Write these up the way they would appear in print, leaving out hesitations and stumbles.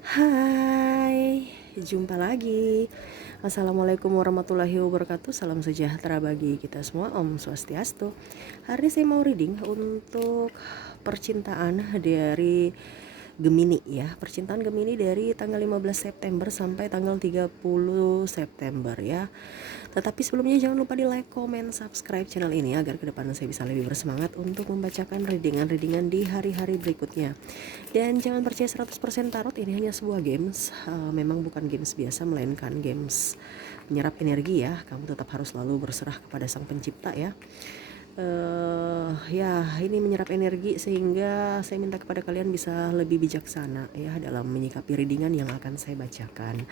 Hai, jumpa lagi. Assalamualaikum warahmatullahi wabarakatuh. Salam sejahtera bagi kita semua. Om Swastiastu. Hari ini saya mau reading untuk percintaan dari Gemini ya. Percintaan Gemini dari tanggal 15 September sampai tanggal 30 September ya. Tetapi sebelumnya jangan lupa di like, comment, subscribe channel ini agar ke depan saya bisa lebih bersemangat untuk membacakan readingan-readingan di hari-hari berikutnya. Dan jangan percaya 100% tarot, ini hanya sebuah games. Memang bukan games biasa, melainkan games menyerap energi ya. Kamu tetap harus selalu berserah kepada Sang Pencipta ya. Ya ini menyerap energi, sehingga saya minta kepada kalian bisa lebih bijaksana ya dalam menyikapi readingan yang akan saya bacakan.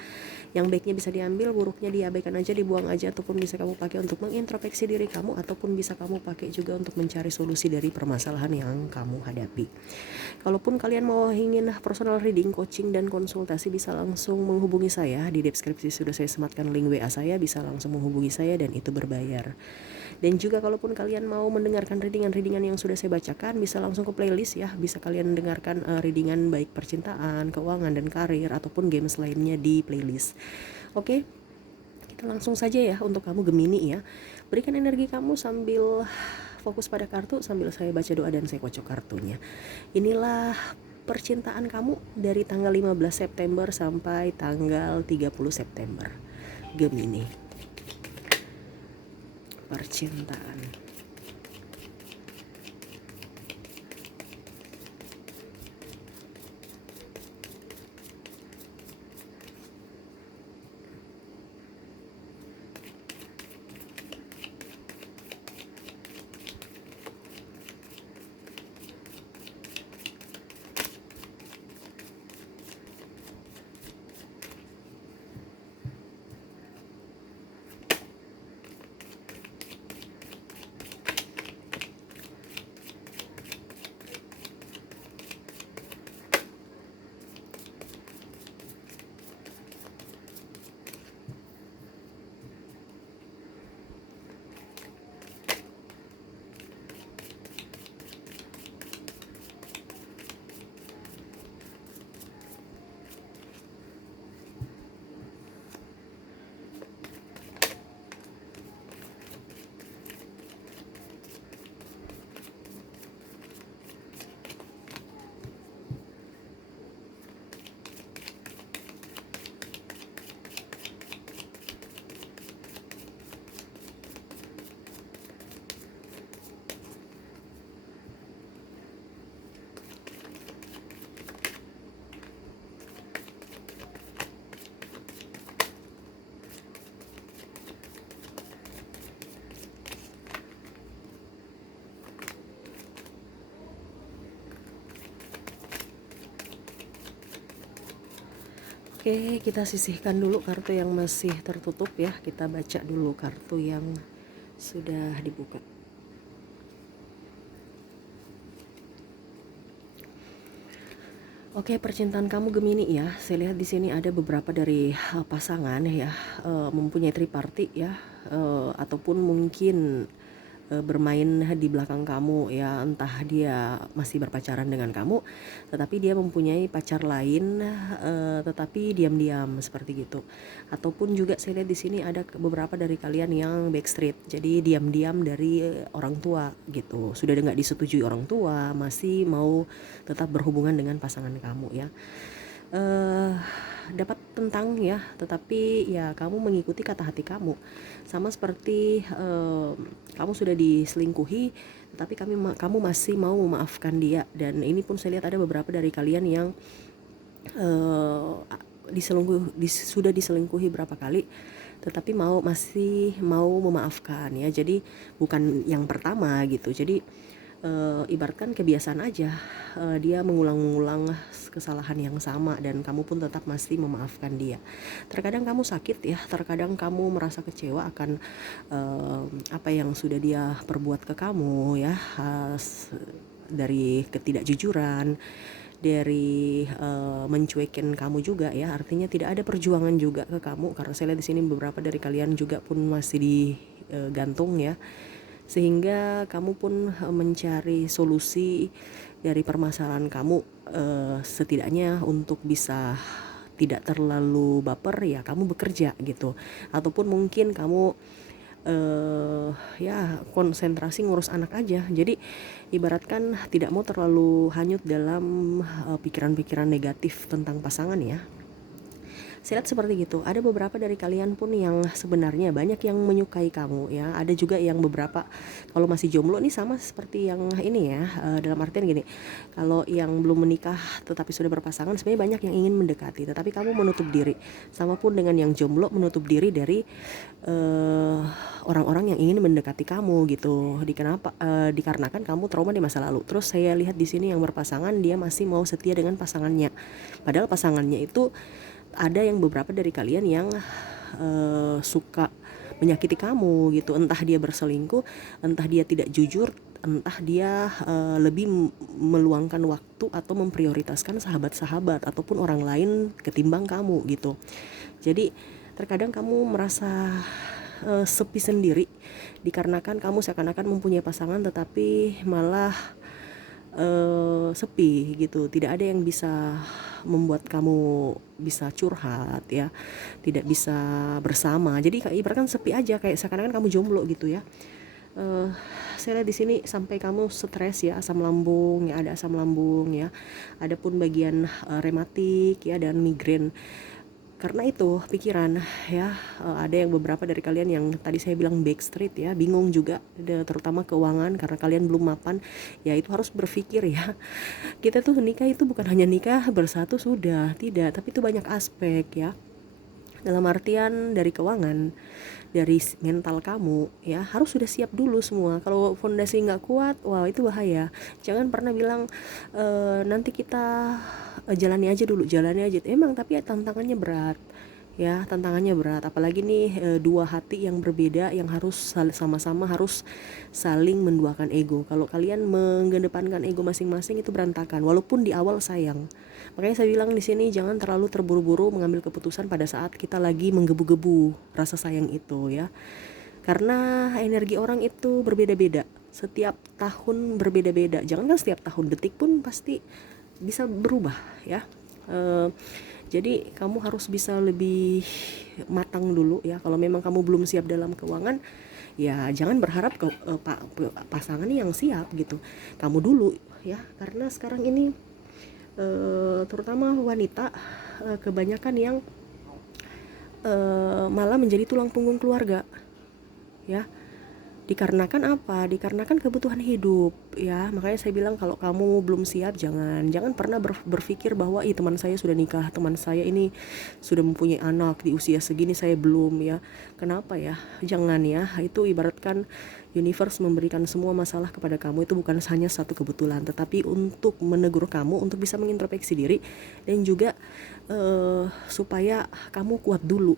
Yang baiknya bisa diambil, buruknya diabaikan aja, dibuang aja, ataupun bisa kamu pakai untuk mengintrospeksi diri kamu, ataupun bisa kamu pakai juga untuk mencari solusi dari permasalahan yang kamu hadapi. Kalaupun kalian mau ingin personal reading, coaching, dan konsultasi, bisa langsung menghubungi saya. Di deskripsi sudah saya sematkan link WA saya, bisa langsung menghubungi saya dan itu berbayar. Dan juga kalaupun kalian mau mendengarkan readingan-readingan yang sudah saya bacakan, bisa langsung ke playlist ya. Bisa kalian dengarkan readingan baik percintaan, keuangan, dan karir, ataupun games lainnya di playlist. Oke, kita langsung saja ya untuk kamu Gemini ya. Berikan energi kamu sambil fokus pada kartu, sambil saya baca doa dan saya kocok kartunya. Inilah percintaan kamu dari tanggal 15 September sampai tanggal 30 September. Gemini. Percintaan. Oke, kita sisihkan dulu kartu yang masih tertutup ya. Kita baca dulu kartu yang sudah dibuka. Oke, percintaan kamu Gemini ya. Saya lihat di sini ada beberapa dari pasangan ya, mempunyai triparty ya, ataupun mungkin bermain di belakang kamu ya, entah dia masih berpacaran dengan kamu tetapi dia mempunyai pacar lain, tetapi diam-diam seperti gitu. Ataupun juga saya lihat di sini ada beberapa dari kalian yang backstreet, jadi diam-diam dari orang tua gitu. Sudah nggak disetujui orang tua, masih mau tetap berhubungan dengan pasangan kamu ya. Dapat tentang ya, tetapi ya kamu mengikuti kata hati kamu, sama seperti kamu sudah diselingkuhi tetapi kamu masih mau memaafkan dia. Dan ini pun saya lihat ada beberapa dari kalian yang sudah diselingkuhi berapa kali tetapi masih mau memaafkan ya. Jadi bukan yang pertama gitu. Jadi ibaratkan kebiasaan aja, dia mengulang-ulang kesalahan yang sama dan kamu pun tetap masih memaafkan dia. Terkadang kamu sakit ya, terkadang kamu merasa kecewa akan apa yang sudah dia perbuat ke kamu ya, dari ketidakjujuran, dari mencuekin kamu juga ya. Artinya tidak ada perjuangan juga ke kamu, karena saya lihat di sini beberapa dari kalian juga pun masih digantung ya, sehingga kamu pun mencari solusi dari permasalahan kamu setidaknya untuk bisa tidak terlalu baper ya kamu bekerja gitu, ataupun mungkin kamu ya konsentrasi ngurus anak aja. Jadi ibaratkan tidak mau terlalu hanyut dalam pikiran-pikiran negatif tentang pasangan ya. Saya lihat seperti gitu. Ada beberapa dari kalian pun yang sebenarnya banyak yang menyukai kamu ya. Ada juga yang beberapa kalau masih jomblo nih sama seperti yang ini ya. Dalam artian gini, kalau yang belum menikah tetapi sudah berpasangan sebenarnya banyak yang ingin mendekati, tetapi kamu menutup diri. Sama pun dengan yang jomblo menutup diri dari orang-orang yang ingin mendekati kamu gitu. Dikarenakan kamu trauma di masa lalu. Terus saya lihat di sini yang berpasangan dia masih mau setia dengan pasangannya. Padahal pasangannya itu ada yang beberapa dari kalian yang suka menyakiti kamu gitu, entah dia berselingkuh, entah dia tidak jujur, entah dia lebih meluangkan waktu atau memprioritaskan sahabat-sahabat ataupun orang lain ketimbang kamu gitu. Jadi terkadang kamu merasa sepi sendiri dikarenakan kamu seakan-akan mempunyai pasangan tetapi malah sepi gitu, tidak ada yang bisa membuat kamu bisa curhat ya, tidak bisa bersama. Jadi ibaratkan sepi aja, kayak seakan-akan kamu jomblo gitu ya. Saya lihat di sini sampai kamu stres ya, asam lambung ya, ada asam lambung ya, adapun bagian rematik ya dan migrain. Karena itu pikiran ya, ada yang beberapa dari kalian yang tadi saya bilang backstreet ya, bingung juga terutama keuangan karena kalian belum mapan ya. Itu harus berpikir ya, kita tuh nikah itu bukan hanya nikah bersatu sudah, tidak, tapi itu banyak aspek ya. Dalam artian dari keuangan, dari mental kamu ya, harus sudah siap dulu semua. Kalau fondasi nggak kuat, wah itu bahaya. Jangan pernah bilang nanti kita jalani aja dulu, jalani aja. Emang tapi ya tantangannya berat ya, tantangannya berat. Apalagi nih dua hati yang berbeda yang harus sama-sama harus saling menduakan ego. Kalau kalian mengedepankan ego masing-masing itu berantakan, walaupun di awal sayang. Makanya saya bilang di sini jangan terlalu terburu-buru mengambil keputusan pada saat kita lagi menggebu-gebu rasa sayang itu ya. Karena energi orang itu berbeda-beda, setiap tahun berbeda-beda. Jangan kan setiap tahun, detik pun pasti bisa berubah ya. Jadi kamu harus bisa lebih matang dulu ya. Kalau memang kamu belum siap dalam keuangan, ya jangan berharap ke pasangan yang siap gitu. Kamu dulu ya, karena sekarang ini terutama wanita kebanyakan yang malah menjadi tulang punggung keluarga ya. Dikarenakan apa? Dikarenakan kebutuhan hidup ya. Makanya saya bilang kalau kamu belum siap, jangan pernah berpikir bahwa teman saya sudah nikah, teman saya ini sudah mempunyai anak di usia segini, saya belum ya. Kenapa ya? Jangan ya. Itu ibaratkan universe memberikan semua masalah kepada kamu itu bukan hanya satu kebetulan, tetapi untuk menegur kamu, untuk bisa mengintrospeksi diri, dan juga supaya kamu kuat dulu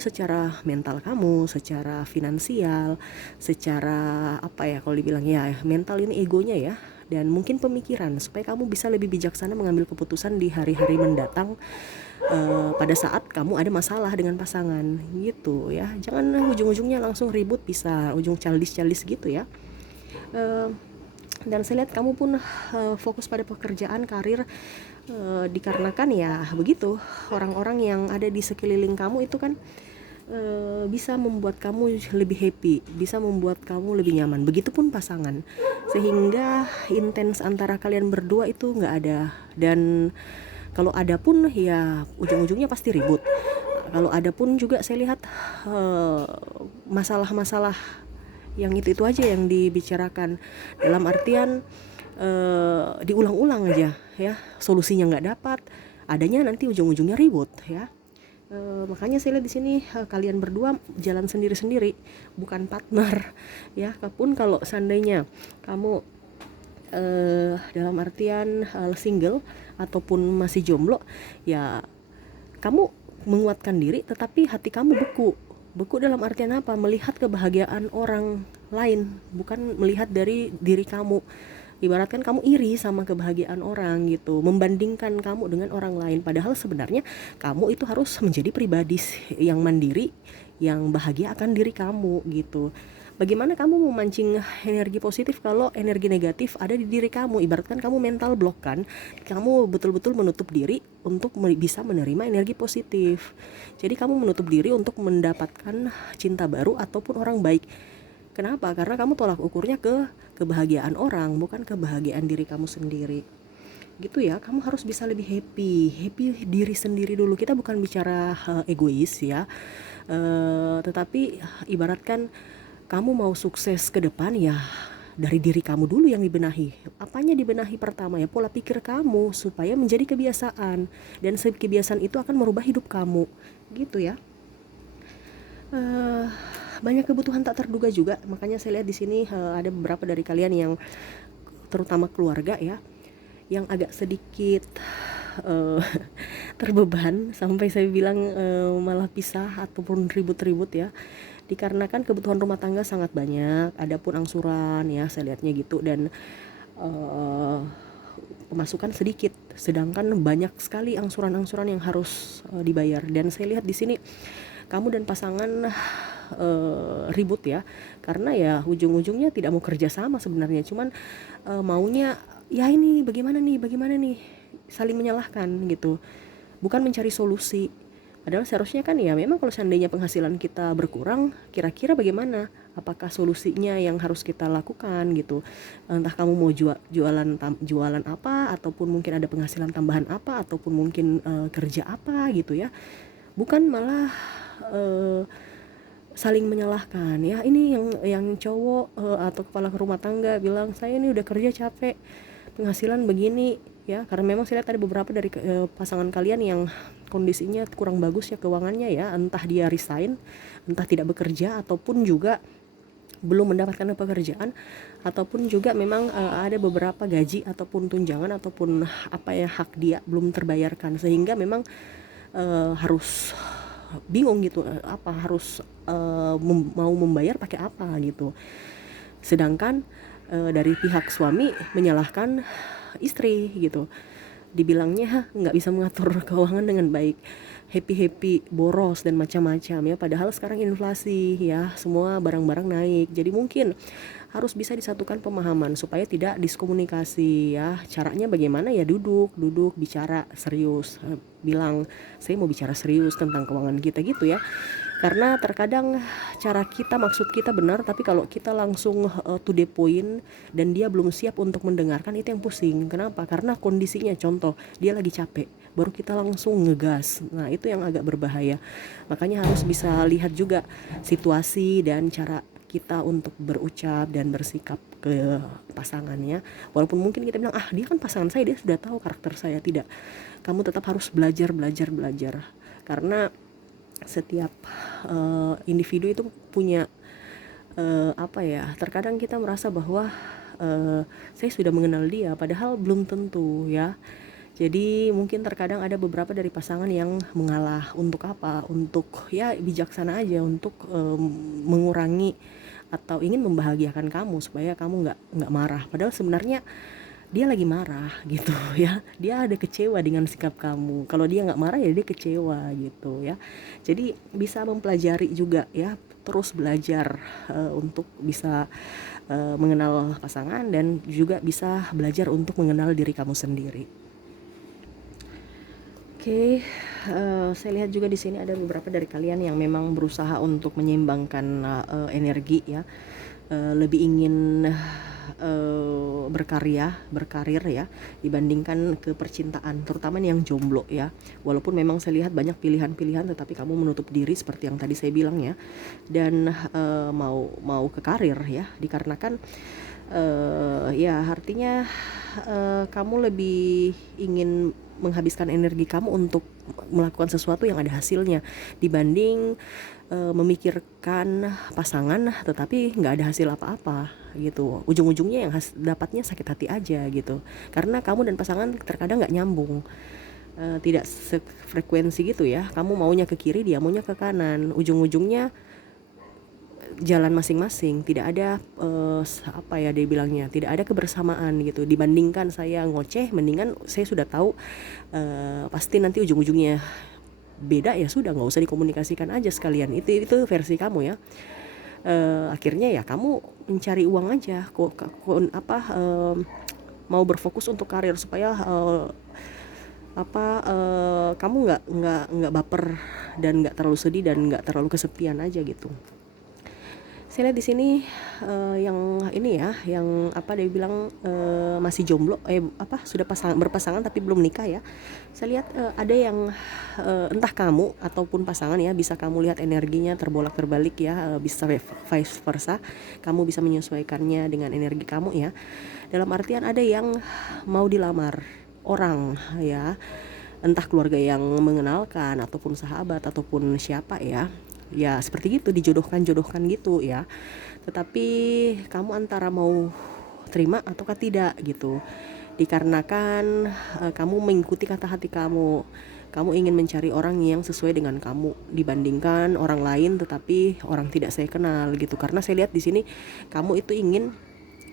secara mental kamu, secara finansial, secara apa ya, kalau dibilang ya mental ini egonya ya, dan mungkin pemikiran, supaya kamu bisa lebih bijaksana mengambil keputusan di hari-hari mendatang pada saat kamu ada masalah dengan pasangan gitu ya. Jangan ujung-ujungnya langsung ribut, bisa ujung childish gitu ya. Dan saya lihat kamu pun fokus pada pekerjaan, karir, dikarenakan ya begitu, orang-orang yang ada di sekeliling kamu itu kan bisa membuat kamu lebih happy, bisa membuat kamu lebih nyaman. Begitupun pasangan, sehingga intens antara kalian berdua itu nggak ada. Dan kalau ada pun ya ujung-ujungnya pasti ribut. Kalau ada pun juga saya lihat masalah-masalah yang itu aja yang dibicarakan, dalam artian diulang-ulang aja ya, solusinya nggak dapat, adanya nanti ujung-ujungnya ribut ya. Makanya saya lihat di sini kalian berdua jalan sendiri-sendiri, bukan partner ya. Kapun kalau seandainya kamu dalam artian single ataupun masih jomblo ya, kamu menguatkan diri tetapi hati kamu beku dalam artian apa? Melihat kebahagiaan orang lain, bukan melihat dari diri kamu. Ibaratkan kamu iri sama kebahagiaan orang gitu, membandingkan kamu dengan orang lain, padahal sebenarnya kamu itu harus menjadi pribadi yang mandiri, yang bahagia akan diri kamu gitu. Bagaimana kamu memancing energi positif kalau energi negatif ada di diri kamu? Ibaratkan kamu mental block kan, kamu betul-betul menutup diri untuk bisa menerima energi positif. Jadi kamu menutup diri untuk mendapatkan cinta baru ataupun orang baik. Kenapa? Karena kamu tolak ukurnya ke kebahagiaan orang, bukan kebahagiaan diri kamu sendiri. Gitu ya, kamu harus bisa lebih happy diri sendiri dulu. Kita bukan bicara egois ya, tetapi ibaratkan kamu mau sukses ke depan ya dari diri kamu dulu yang dibenahi. Apanya dibenahi pertama ya? Pola pikir kamu supaya menjadi kebiasaan, dan kebiasaan itu akan merubah hidup kamu. Gitu ya. Banyak kebutuhan tak terduga juga, makanya saya lihat di sini ada beberapa dari kalian yang terutama keluarga ya, yang agak sedikit terbeban sampai saya bilang malah pisah ataupun ribut-ribut ya, dikarenakan kebutuhan rumah tangga sangat banyak, adapun angsuran ya saya lihatnya gitu, dan pemasukan sedikit, sedangkan banyak sekali angsuran-angsuran yang harus dibayar. Dan saya lihat di sini kamu dan pasangan ribut ya, karena ya ujung-ujungnya tidak mau kerja sama sebenarnya, cuman maunya ya ini bagaimana nih, saling menyalahkan gitu, bukan mencari solusi. Padahal seharusnya kan ya memang kalau seandainya penghasilan kita berkurang, kira-kira bagaimana, apakah solusinya yang harus kita lakukan gitu. Entah kamu mau jualan apa, ataupun mungkin ada penghasilan tambahan apa, ataupun mungkin kerja apa gitu ya, bukan malah saling menyalahkan ya. Ini yang cowok atau kepala rumah tangga bilang, saya ini udah kerja capek, penghasilan begini ya, karena memang saya lihat ada beberapa dari pasangan kalian yang kondisinya kurang bagus ya keuangannya ya, entah dia resign, entah tidak bekerja, ataupun juga belum mendapatkan pekerjaan, ataupun juga memang ada beberapa gaji ataupun tunjangan ataupun apa ya hak dia belum terbayarkan, sehingga memang harus bingung gitu, apa harus mau membayar pakai apa gitu. Sedangkan dari pihak suami menyalahkan istri gitu, dibilangnya nggak bisa mengatur keuangan dengan baik, happy boros dan macam-macam ya. Padahal sekarang inflasi ya, semua barang-barang naik. Jadi mungkin harus bisa disatukan pemahaman supaya tidak diskomunikasi ya. Caranya bagaimana ya, duduk bicara serius, bilang saya mau bicara serius tentang keuangan kita gitu ya. Karena terkadang cara kita, maksud kita benar, tapi kalau kita langsung to the point dan dia belum siap untuk mendengarkan, itu yang pusing. Kenapa? Karena kondisinya, contoh dia lagi capek, baru kita langsung ngegas. Nah itu yang agak berbahaya. Makanya harus bisa lihat juga situasi dan cara kita untuk berucap dan bersikap ke pasangannya. Walaupun mungkin kita bilang, dia kan pasangan saya, dia sudah tahu karakter saya. Tidak, kamu tetap harus belajar. Karena setiap individu itu punya terkadang kita merasa bahwa saya sudah mengenal dia, padahal belum tentu ya. Jadi mungkin terkadang ada beberapa dari pasangan yang mengalah. Untuk apa? Untuk ya bijaksana aja, untuk mengurangi atau ingin membahagiakan kamu supaya kamu nggak marah, padahal sebenarnya dia lagi marah gitu ya, dia ada kecewa dengan sikap kamu. Kalau dia nggak marah ya dia kecewa gitu ya. Jadi bisa mempelajari juga ya, terus belajar untuk bisa mengenal pasangan, dan juga bisa belajar untuk mengenal diri kamu sendiri. Oke, saya lihat juga di sini ada beberapa dari kalian yang memang berusaha untuk menyeimbangkan energi ya, lebih ingin berkarir ya dibandingkan ke percintaan, terutama yang jomblo ya. Walaupun memang saya lihat banyak pilihan-pilihan, tetapi kamu menutup diri seperti yang tadi saya bilang ya, dan mau ke karir ya, dikarenakan ya artinya kamu lebih ingin menghabiskan energi kamu untuk melakukan sesuatu yang ada hasilnya, dibanding memikirkan pasangan tetapi nggak ada hasil apa-apa gitu. Ujung-ujungnya yang dapatnya sakit hati aja gitu, karena kamu dan pasangan terkadang nggak nyambung, tidak sefrekuensi gitu ya. Kamu maunya ke kiri, dia maunya ke kanan, ujung-ujungnya jalan masing-masing, tidak ada dia bilangnya tidak ada kebersamaan gitu. Dibandingkan saya ngoceh, mendingan saya sudah tahu pasti nanti ujung-ujungnya beda, ya sudah nggak usah dikomunikasikan aja sekalian. Itu versi kamu ya. Akhirnya ya kamu mencari uang aja, mau berfokus untuk karir supaya kamu nggak baper dan nggak terlalu sedih dan nggak terlalu kesepian aja gitu. Saya lihat di sini yang ini ya, yang dia bilang masih jomblo, sudah berpasangan tapi belum nikah ya. Saya lihat ada yang entah kamu ataupun pasangan ya, bisa kamu lihat energinya terbolak-terbalik ya, bisa vice versa. Kamu bisa menyesuaikannya dengan energi kamu ya. Dalam artian ada yang mau dilamar orang ya, entah keluarga yang mengenalkan ataupun sahabat ataupun siapa ya seperti gitu, dijodohkan gitu ya. Tetapi kamu antara mau terima ataukah tidak gitu, dikarenakan kamu mengikuti kata hati kamu ingin mencari orang yang sesuai dengan kamu dibandingkan orang lain tetapi orang tidak saya kenal gitu. Karena saya lihat di sini kamu itu ingin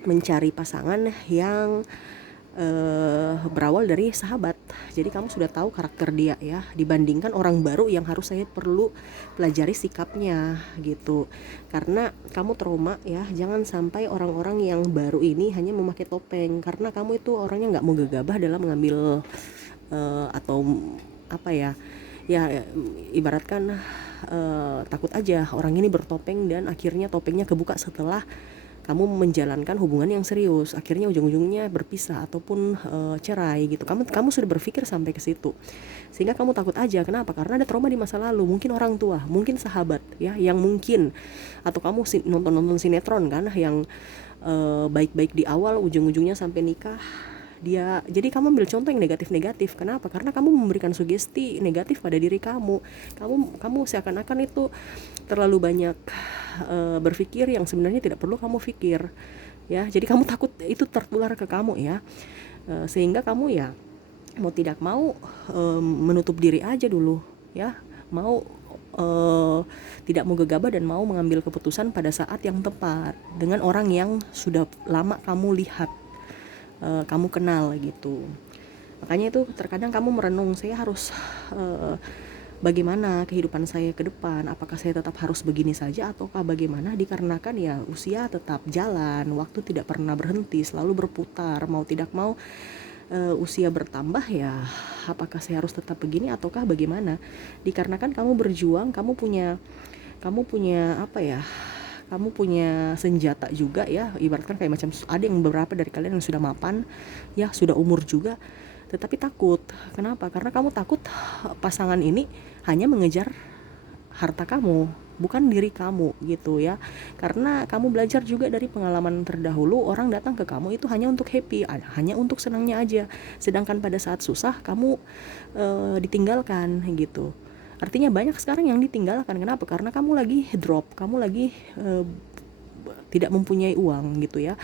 mencari pasangan yang berawal dari sahabat. Jadi kamu sudah tahu karakter dia ya, dibandingkan orang baru yang harus saya perlu pelajari sikapnya gitu. Karena kamu trauma ya, jangan sampai orang-orang yang baru ini hanya memakai topeng, karena kamu itu orangnya nggak mau gegabah dalam mengambil atau ibaratkan takut aja orang ini bertopeng dan akhirnya topengnya kebuka setelah kamu menjalankan hubungan yang serius, akhirnya ujung-ujungnya berpisah ataupun cerai gitu. Kamu sudah berpikir sampai ke situ, sehingga kamu takut aja. Kenapa? Karena ada trauma di masa lalu, mungkin orang tua, mungkin sahabat ya, yang mungkin, atau kamu nonton sinetron kan, yang baik-baik di awal, ujung-ujungnya sampai nikah dia. Jadi kamu ambil contoh yang negatif-negatif. Kenapa? Karena kamu memberikan sugesti negatif pada diri kamu. Kamu seakan-akan itu terlalu banyak berpikir yang sebenarnya tidak perlu kamu pikir ya. Jadi kamu takut itu tertular ke kamu ya, sehingga kamu ya mau tidak mau menutup diri aja dulu ya, mau tidak mau gegabah dan mau mengambil keputusan pada saat yang tepat dengan orang yang sudah lama kamu lihat, kamu kenal gitu. Makanya itu terkadang kamu merenung, saya harus bagaimana kehidupan saya ke depan, apakah saya tetap harus begini saja ataukah bagaimana, dikarenakan ya usia tetap jalan, waktu tidak pernah berhenti, selalu berputar, mau tidak mau usia bertambah ya, apakah saya harus tetap begini ataukah bagaimana, dikarenakan kamu berjuang, kamu punya kamu punya senjata juga ya, ibaratkan kayak macam ada yang beberapa dari kalian yang sudah mapan ya, sudah umur juga, tetapi takut. Kenapa? Karena kamu takut pasangan ini hanya mengejar harta kamu, bukan diri kamu gitu ya. Karena kamu belajar juga dari pengalaman terdahulu, orang datang ke kamu itu hanya untuk happy, hanya untuk senangnya aja, sedangkan pada saat susah kamu ditinggalkan gitu. Artinya banyak sekarang yang ditinggalkan. Kenapa? Karena kamu lagi drop, kamu lagi tidak mempunyai uang gitu ya,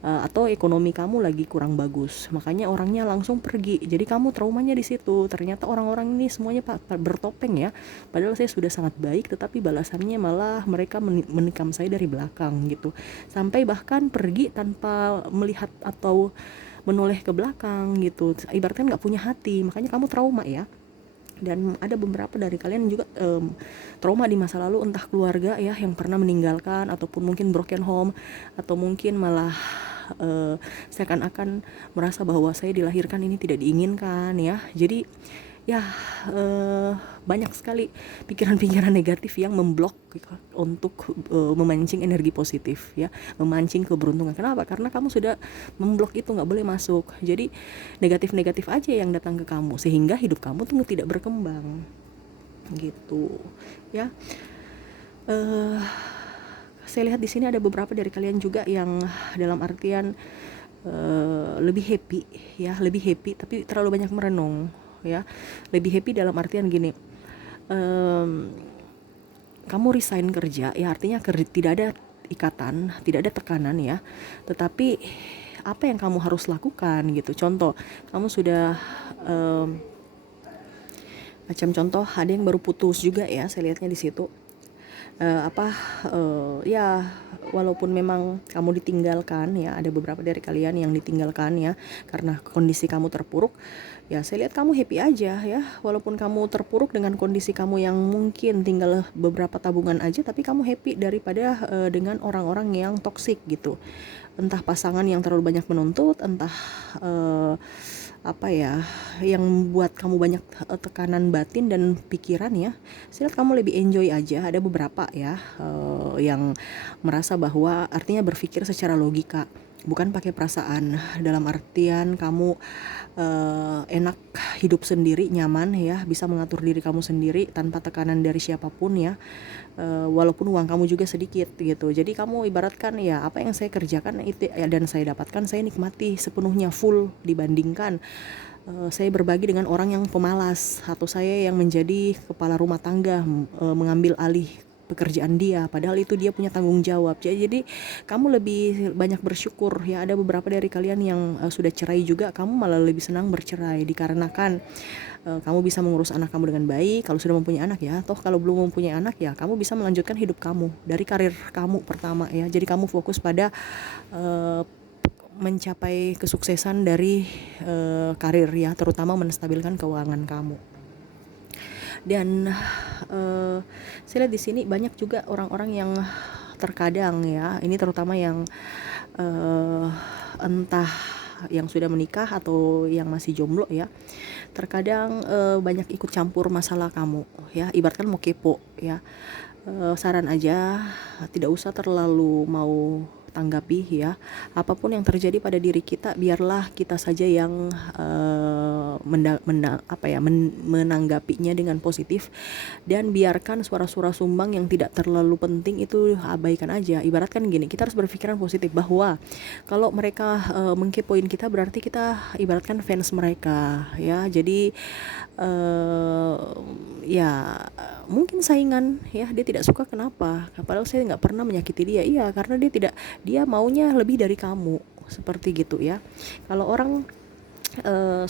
atau ekonomi kamu lagi kurang bagus, makanya orangnya langsung pergi. Jadi kamu traumanya di situ. Ternyata orang-orang ini semuanya bertopeng ya, padahal saya sudah sangat baik, tetapi balasannya malah mereka menikam saya dari belakang gitu, sampai bahkan pergi tanpa melihat atau menoleh ke belakang gitu, ibaratnya nggak punya hati. Makanya kamu trauma ya. Dan ada beberapa dari kalian juga trauma di masa lalu, entah keluarga ya yang pernah meninggalkan, ataupun mungkin broken home, atau mungkin malah seakan-akan merasa bahwa saya dilahirkan ini tidak diinginkan ya. Jadi ya banyak sekali pikiran-pikiran negatif yang memblok untuk memancing energi positif ya, memancing keberuntungan. Kenapa? Karena kamu sudah memblok itu, nggak boleh masuk. Jadi negatif-negatif aja yang datang ke kamu, sehingga hidup kamu tuh tidak berkembang gitu ya. Saya lihat di sini ada beberapa dari kalian juga yang dalam artian lebih happy tapi terlalu banyak merenung ya. Lebih happy dalam artian gini, kamu resign kerja ya, artinya tidak ada ikatan, tidak ada tekanan ya, tetapi apa yang kamu harus lakukan gitu. Contoh, kamu sudah macam contoh ada yang baru putus juga ya, saya lihatnya di situ. apa ya, walaupun memang kamu ditinggalkan ya, ada beberapa dari kalian yang ditinggalkan ya karena kondisi kamu terpuruk. Ya saya lihat kamu happy aja ya, walaupun kamu terpuruk dengan kondisi kamu yang mungkin tinggal beberapa tabungan aja, tapi kamu happy daripada dengan orang-orang yang toksik gitu. Entah pasangan yang terlalu banyak menuntut, entah apa ya, yang buat kamu banyak tekanan batin dan pikiran ya. Saya lihat kamu lebih enjoy aja. Ada beberapa ya yang merasa bahwa artinya berpikir secara logika, bukan pakai perasaan. Dalam artian kamu enak hidup sendiri, nyaman ya, bisa mengatur diri kamu sendiri tanpa tekanan dari siapapun ya. Walaupun uang kamu juga sedikit gitu. Jadi kamu ibaratkan ya, apa yang saya kerjakan itu ya, dan saya dapatkan, saya nikmati sepenuhnya, full, dibandingkan saya berbagi dengan orang yang pemalas, atau saya yang menjadi kepala rumah tangga, mengambil alih pekerjaan dia, padahal itu dia punya tanggung jawab. Jadi kamu lebih banyak bersyukur ya. Ada beberapa dari kalian yang sudah cerai juga, kamu malah lebih senang bercerai dikarenakan kamu bisa mengurus anak kamu dengan baik. Kalau sudah mempunyai anak ya, toh kalau belum mempunyai anak ya, kamu bisa melanjutkan hidup kamu dari karir kamu pertama ya. Jadi kamu fokus pada mencapai kesuksesan dari karir ya, terutama menstabilkan keuangan kamu. Dan saya lihat di sini banyak juga orang-orang yang terkadang ya, ini terutama yang entah yang sudah menikah atau yang masih jomblo ya, terkadang banyak ikut campur masalah kamu ya, ibaratkan mau kepo ya. Saran aja, tidak usah terlalu mau tanggapi ya. Apapun yang terjadi pada diri kita, biarlah kita saja yang menanggapinya dengan positif, dan biarkan suara-suara sumbang yang tidak terlalu penting itu abaikan aja. Ibaratkan gini, kita harus berpikiran positif bahwa kalau mereka mengkepoin kita, berarti kita ibaratkan fans mereka ya. Jadi ya mungkin saingan ya, dia tidak suka, kenapa? Padahal saya nggak pernah menyakiti dia. Iya, karena dia maunya lebih dari kamu, seperti gitu ya. Kalau orang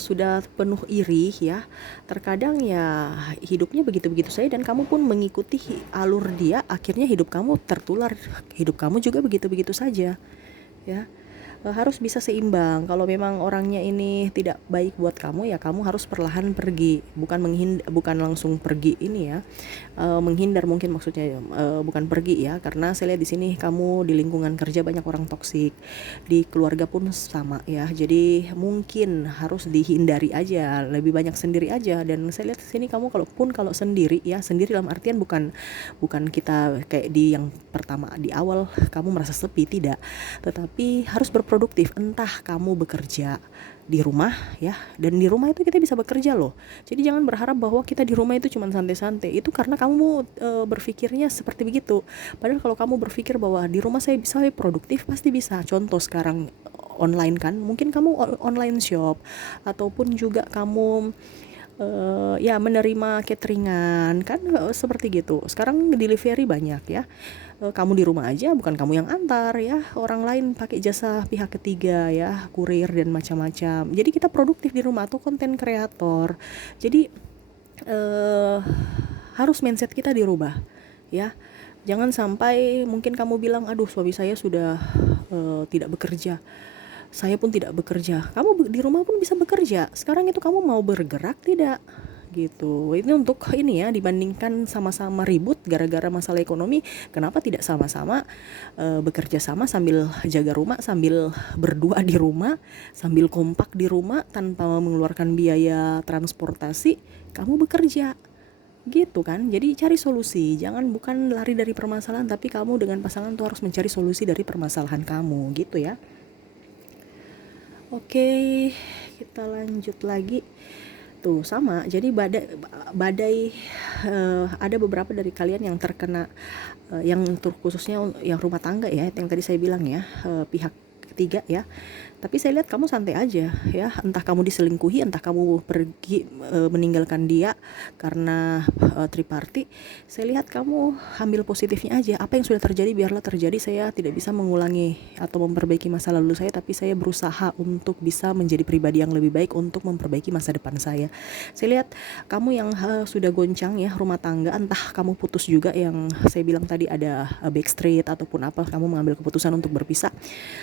sudah penuh iri ya, terkadang ya hidupnya begitu-begitu saja, dan kamu pun mengikuti alur dia, akhirnya hidup kamu tertular, hidup kamu juga begitu-begitu saja ya. Harus bisa seimbang. Kalau memang orangnya ini tidak baik buat kamu ya, kamu harus perlahan pergi, bukan langsung pergi ini ya. Menghindar mungkin maksudnya, bukan pergi ya, karena saya lihat di sini kamu di lingkungan kerja banyak orang toksik, di keluarga pun sama ya. Jadi mungkin harus dihindari aja, lebih banyak sendiri aja. Dan saya lihat di sini kamu kalau sendiri ya, sendiri dalam artian bukan kita kayak di yang pertama di awal kamu merasa sepi, tidak, tetapi harus berproduktif. Entah kamu bekerja di rumah ya, dan di rumah itu kita bisa bekerja loh. Jadi jangan berharap bahwa kita di rumah itu cuma santai-santai, itu karena kamu berpikirnya seperti begitu. Padahal kalau kamu berpikir bahwa di rumah saya bisa produktif, pasti bisa. Contoh sekarang online kan, mungkin kamu online shop, ataupun juga kamu ya menerima cateringan kan, seperti gitu. Sekarang delivery banyak ya. Kamu di rumah aja, bukan kamu yang antar ya, orang lain pakai jasa pihak ketiga ya, kurir dan macam-macam. Jadi kita produktif di rumah, atau konten kreator. Jadi harus mindset kita dirubah ya. Jangan sampai mungkin kamu bilang, aduh suami saya sudah tidak bekerja, saya pun tidak bekerja. Kamu di rumah pun bisa bekerja. Sekarang itu kamu mau bergerak tidak? Gitu. Ini untuk ini ya, dibandingkan sama-sama ribut gara-gara masalah ekonomi, kenapa tidak sama-sama bekerja sama sambil jaga rumah, sambil berdua di rumah, sambil kompak di rumah tanpa mengeluarkan biaya transportasi, kamu bekerja. Gitu kan. Jadi cari solusi, bukan lari dari permasalahan, tapi kamu dengan pasangan tuh harus mencari solusi dari permasalahan kamu, gitu ya. Oke, kita lanjut lagi. Tuh sama, jadi badai ada beberapa dari kalian yang terkena yang khususnya yang rumah tangga ya, yang tadi saya bilang ya, pihak ketiga ya, Tapi saya lihat kamu santai aja ya, entah kamu diselingkuhi, entah kamu pergi meninggalkan dia karena triparty. Saya lihat kamu ambil positifnya aja. Apa yang sudah terjadi biarlah terjadi. Saya tidak bisa mengulangi atau memperbaiki masa lalu saya, tapi saya berusaha untuk bisa menjadi pribadi yang lebih baik untuk memperbaiki masa depan saya. Saya lihat kamu yang sudah goncang ya rumah tangga, entah kamu putus juga yang saya bilang tadi ada backstreet ataupun apa, kamu mengambil keputusan untuk berpisah.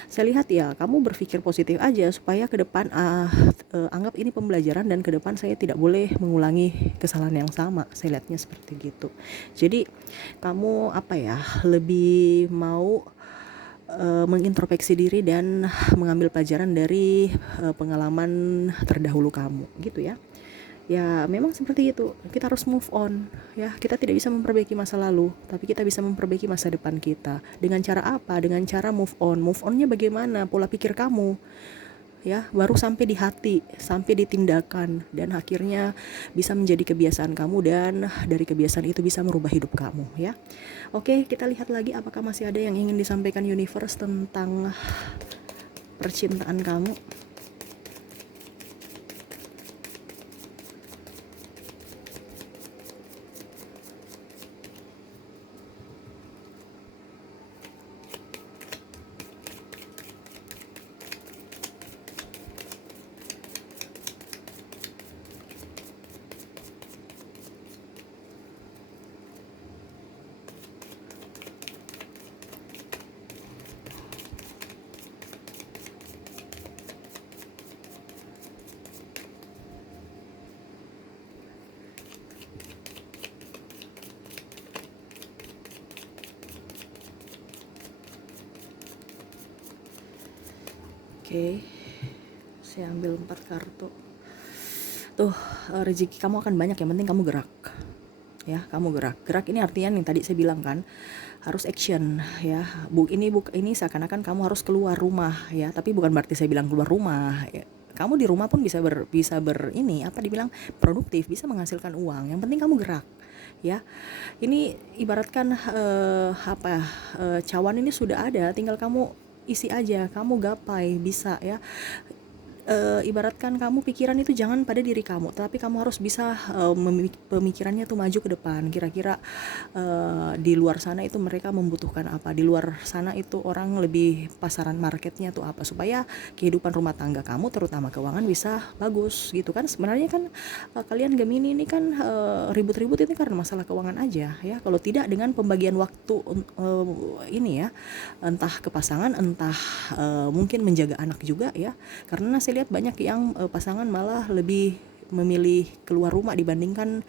Saya lihat ya kamu berpikir positif aja supaya ke depan anggap ini pembelajaran, dan ke depan saya tidak boleh mengulangi kesalahan yang sama. Saya lihatnya seperti gitu. Jadi kamu apa ya, lebih mau mengintrospeksi diri dan mengambil pelajaran dari pengalaman terdahulu kamu gitu ya. Ya memang seperti itu, kita harus move on ya. Kita tidak bisa memperbaiki masa lalu, tapi kita bisa memperbaiki masa depan kita. Dengan cara apa? Dengan cara move on. Move onnya bagaimana? Pola pikir kamu ya, baru sampai di hati, sampai di tindakan, dan akhirnya bisa menjadi kebiasaan kamu, dan dari kebiasaan itu bisa merubah hidup kamu ya. Oke, kita lihat lagi apakah masih ada yang ingin disampaikan universe tentang percintaan kamu. Oke, saya ambil 4 kartu. Tuh, rezeki kamu akan banyak, yang penting kamu gerak. Ya, kamu gerak. Gerak ini artinya yang tadi saya bilang kan, harus action ya. Ini seakan-akan kamu harus keluar rumah ya, tapi bukan berarti saya bilang keluar rumah ya. Kamu di rumah pun bisa ini apa dibilang produktif, bisa menghasilkan uang. Yang penting kamu gerak ya. Ini ibaratkan cawan ini sudah ada, tinggal kamu isi aja, kamu gapai bisa ya. Ibaratkan kamu pikiran itu jangan pada diri kamu, tapi kamu harus bisa pemikirannya tuh maju ke depan. Kira-kira di luar sana itu mereka membutuhkan apa, di luar sana itu orang lebih pasaran marketnya tuh apa, supaya kehidupan rumah tangga kamu terutama keuangan bisa bagus gitu kan. Sebenarnya kan kalian Gemini ini kan ribut-ribut itu karena masalah keuangan aja ya. Kalau tidak dengan pembagian waktu ini ya, entah ke pasangan, entah mungkin menjaga anak juga ya. Karena saya lihat banyak yang pasangan malah lebih memilih keluar rumah dibandingkan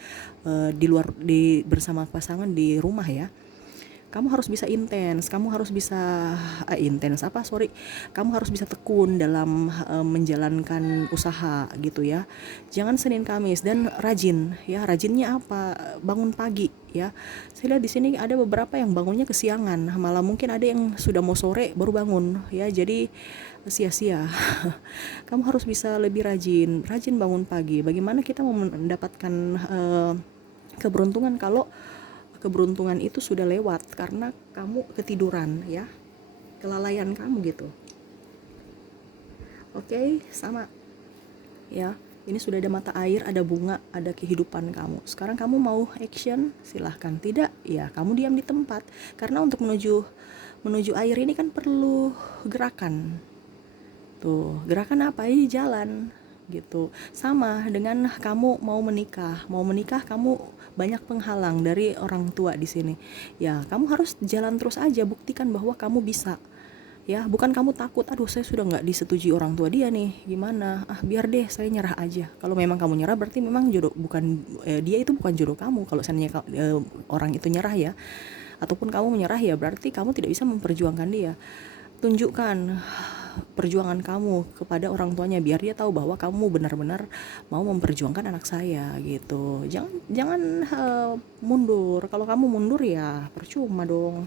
bersama pasangan di rumah ya. Kamu harus bisa kamu harus bisa kamu harus bisa tekun dalam menjalankan usaha gitu ya. Jangan Senin Kamis, dan rajin ya. Rajinnya apa? Bangun pagi ya. Saya lihat di sini ada beberapa yang bangunnya kesiangan, malah mungkin ada yang sudah mau sore baru bangun ya. Jadi sia-sia. Kamu harus bisa lebih rajin bangun pagi. Bagaimana kita mau mendapatkan keberuntungan kalau keberuntungan itu sudah lewat karena kamu ketiduran ya, kelalaian kamu gitu. Oke, sama ya. Ini sudah ada mata air, ada bunga, ada kehidupan kamu. Sekarang kamu mau action, silahkan. Tidak, ya kamu diam di tempat. Karena untuk menuju air ini kan perlu gerakan. Tuh, gerakan apa? Ini jalan gitu. Sama dengan kamu mau menikah kamu banyak penghalang dari orang tua di sini. Ya, kamu harus jalan terus aja, buktikan bahwa kamu bisa. Ya, bukan kamu takut, aduh saya sudah nggak disetujui orang tua dia nih, gimana? Biar deh, saya nyerah aja. Kalau memang kamu nyerah berarti memang jodoh dia itu bukan jodoh kamu. Kalau seandainya orang itu nyerah ya, ataupun kamu menyerah ya berarti kamu tidak bisa memperjuangkan dia. Tunjukkan perjuangan kamu kepada orang tuanya biar dia tahu bahwa kamu benar-benar mau memperjuangkan anak saya gitu. Jangan mundur. Kalau kamu mundur ya percuma dong.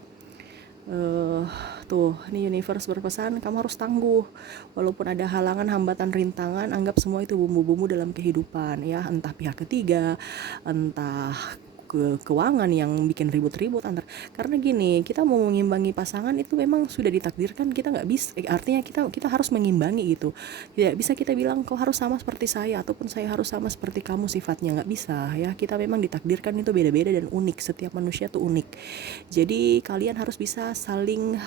Tuh, ini universe berpesan kamu harus tangguh. Walaupun ada halangan, hambatan, rintangan, anggap semua itu bumbu-bumbu dalam kehidupan ya. Entah pihak ketiga, entah keuangan yang bikin ribut-ribut karena gini, kita mau mengimbangi pasangan itu memang sudah ditakdirkan, kita nggak bisa, artinya kita harus mengimbangi gitu. Tidak bisa kita bilang kau harus sama seperti saya ataupun saya harus sama seperti kamu, sifatnya nggak bisa ya. Kita memang ditakdirkan itu beda-beda dan unik, setiap manusia tuh unik. Jadi kalian harus bisa saling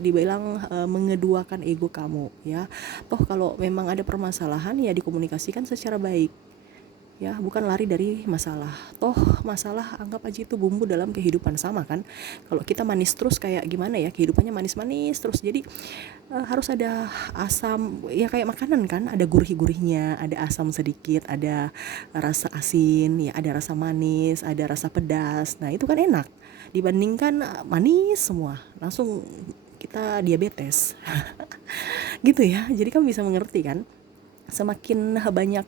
dibilang mengeduakan ego kamu ya. Toh kalau memang ada permasalahan ya dikomunikasikan secara baik ya, bukan lari dari masalah. Toh masalah anggap aja itu bumbu dalam kehidupan, sama kan. Kalau kita manis terus kayak gimana ya, kehidupannya manis-manis terus, jadi harus ada asam ya, kayak makanan kan, ada gurih-gurihnya, ada asam sedikit, ada rasa asin ya, ada rasa manis, ada rasa pedas. Nah itu kan enak dibandingkan manis semua, langsung kita diabetes. Gitu ya, jadi kamu bisa mengerti kan, semakin banyak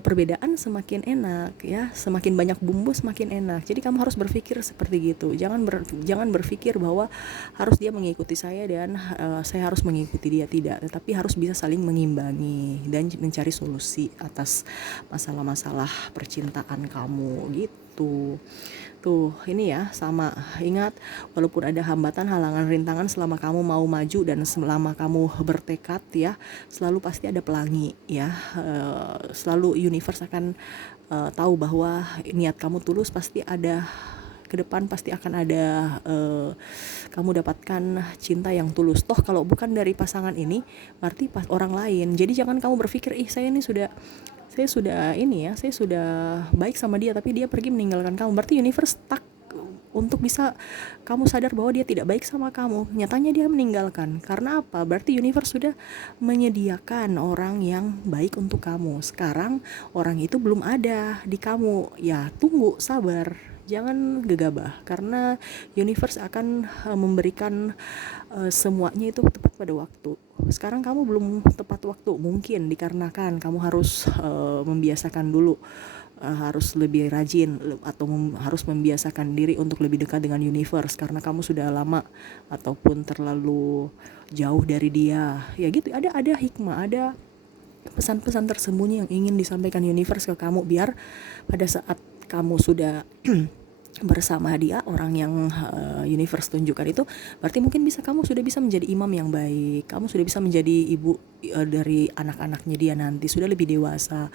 perbedaan semakin enak ya, semakin banyak bumbu semakin enak. Jadi kamu harus berpikir seperti gitu, jangan berpikir bahwa harus dia mengikuti saya dan saya harus mengikuti dia, tidak, tetapi harus bisa saling mengimbangi dan mencari solusi atas masalah-masalah percintaan kamu gitu. Tuh, ini ya, sama, ingat, walaupun ada hambatan, halangan, rintangan, selama kamu mau maju dan selama kamu bertekad ya, selalu pasti ada pelangi ya. Selalu universe akan tahu bahwa niat kamu tulus, pasti ada ke depan, pasti akan ada kamu dapatkan cinta yang tulus. Toh kalau bukan dari pasangan ini, berarti pas orang lain. Jadi jangan kamu berpikir, saya sudah baik sama dia tapi dia pergi meninggalkan kamu. Berarti universe stuck untuk bisa kamu sadar bahwa dia tidak baik sama kamu. Nyatanya dia meninggalkan. Karena apa? Berarti universe sudah menyediakan orang yang baik untuk kamu. Sekarang orang itu belum ada di kamu. Ya, tunggu, sabar. Jangan gegabah, karena universe akan memberikan semuanya itu tepat pada waktu. Sekarang kamu belum tepat waktu, mungkin dikarenakan kamu harus membiasakan dulu, harus lebih rajin, atau harus membiasakan diri untuk lebih dekat dengan universe, karena kamu sudah lama ataupun terlalu jauh dari dia. Ya gitu, ada hikmah, ada pesan-pesan tersembunyi yang ingin disampaikan universe ke kamu, biar pada saat kamu sudah bersama dia, orang yang universe tunjukkan itu, berarti mungkin kamu sudah bisa menjadi imam yang baik, kamu sudah bisa menjadi ibu dari anak-anaknya dia nanti, sudah lebih dewasa,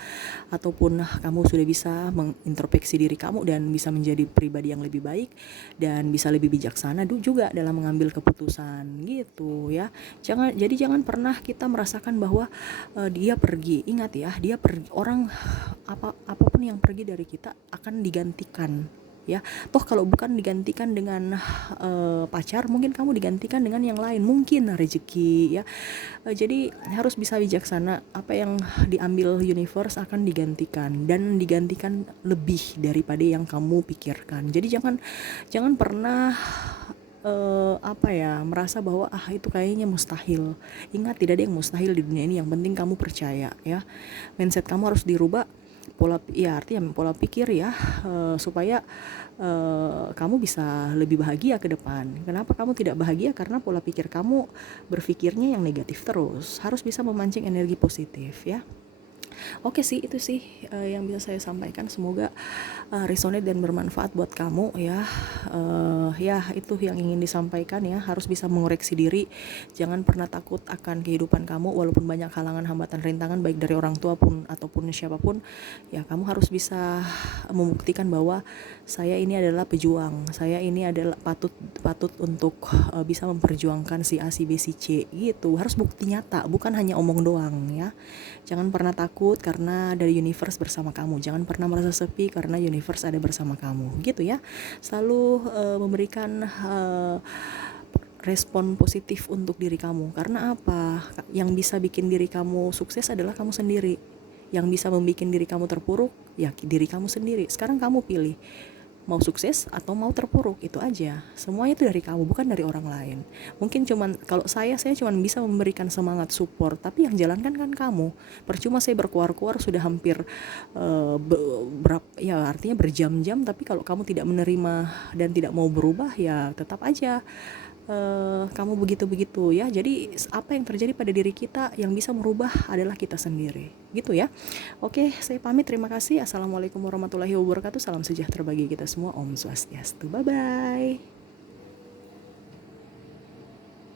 ataupun kamu sudah bisa mengintrospeksi diri kamu dan bisa menjadi pribadi yang lebih baik dan bisa lebih bijaksana juga dalam mengambil keputusan gitu ya. Jangan pernah kita merasakan bahwa dia pergi. Ingat ya, dia pergi, orang apapun yang pergi dari kita akan digantikan ya. Toh kalau bukan digantikan dengan pacar, mungkin kamu digantikan dengan yang lain, mungkin rezeki ya. Jadi harus bisa bijaksana, apa yang diambil universe akan digantikan, dan digantikan lebih daripada yang kamu pikirkan. Jadi jangan pernah merasa bahwa itu kayaknya mustahil. Ingat, tidak ada yang mustahil di dunia ini, yang penting kamu percaya ya. Mindset kamu harus dirubah, artinya pola pikir ya, supaya kamu bisa lebih bahagia ke depan. Kenapa kamu tidak bahagia? Karena pola pikir kamu berpikirnya yang negatif terus. Harus bisa memancing energi positif ya. Oke sih, itu sih yang bisa saya sampaikan. Semoga resonate dan bermanfaat buat kamu ya. Ya itu yang ingin disampaikan ya. Harus bisa mengoreksi diri. Jangan pernah takut akan kehidupan kamu, walaupun banyak halangan, hambatan, rintangan, baik dari orang tua pun ataupun siapapun. Ya kamu harus bisa membuktikan bahwa saya ini adalah pejuang. Saya ini adalah patut untuk bisa memperjuangkan si A, si B, si C gitu. Harus bukti nyata, bukan hanya omong doang ya. Jangan pernah takut, karena dari universe bersama kamu. Jangan pernah merasa sepi, karena universe ada bersama kamu gitu ya. Selalu memberikan respon positif untuk diri kamu. Karena apa? Yang bisa bikin diri kamu sukses adalah kamu sendiri. Yang bisa membuat diri kamu terpuruk ya diri kamu sendiri. Sekarang kamu pilih, mau sukses atau mau terpuruk, itu aja. Semuanya itu dari kamu, bukan dari orang lain. Mungkin kalau saya cuman bisa memberikan semangat, support, tapi yang jalankan kan kamu. Percuma saya berkuar-kuar sudah hampir artinya berjam-jam, tapi kalau kamu tidak menerima dan tidak mau berubah, ya tetap aja kamu begitu-begitu ya. Jadi apa yang terjadi pada diri kita yang bisa merubah adalah kita sendiri, gitu ya. Oke, saya pamit, terima kasih. Assalamualaikum warahmatullahi wabarakatuh. Salam sejahtera bagi kita semua. Om Swastiastu. Bye bye.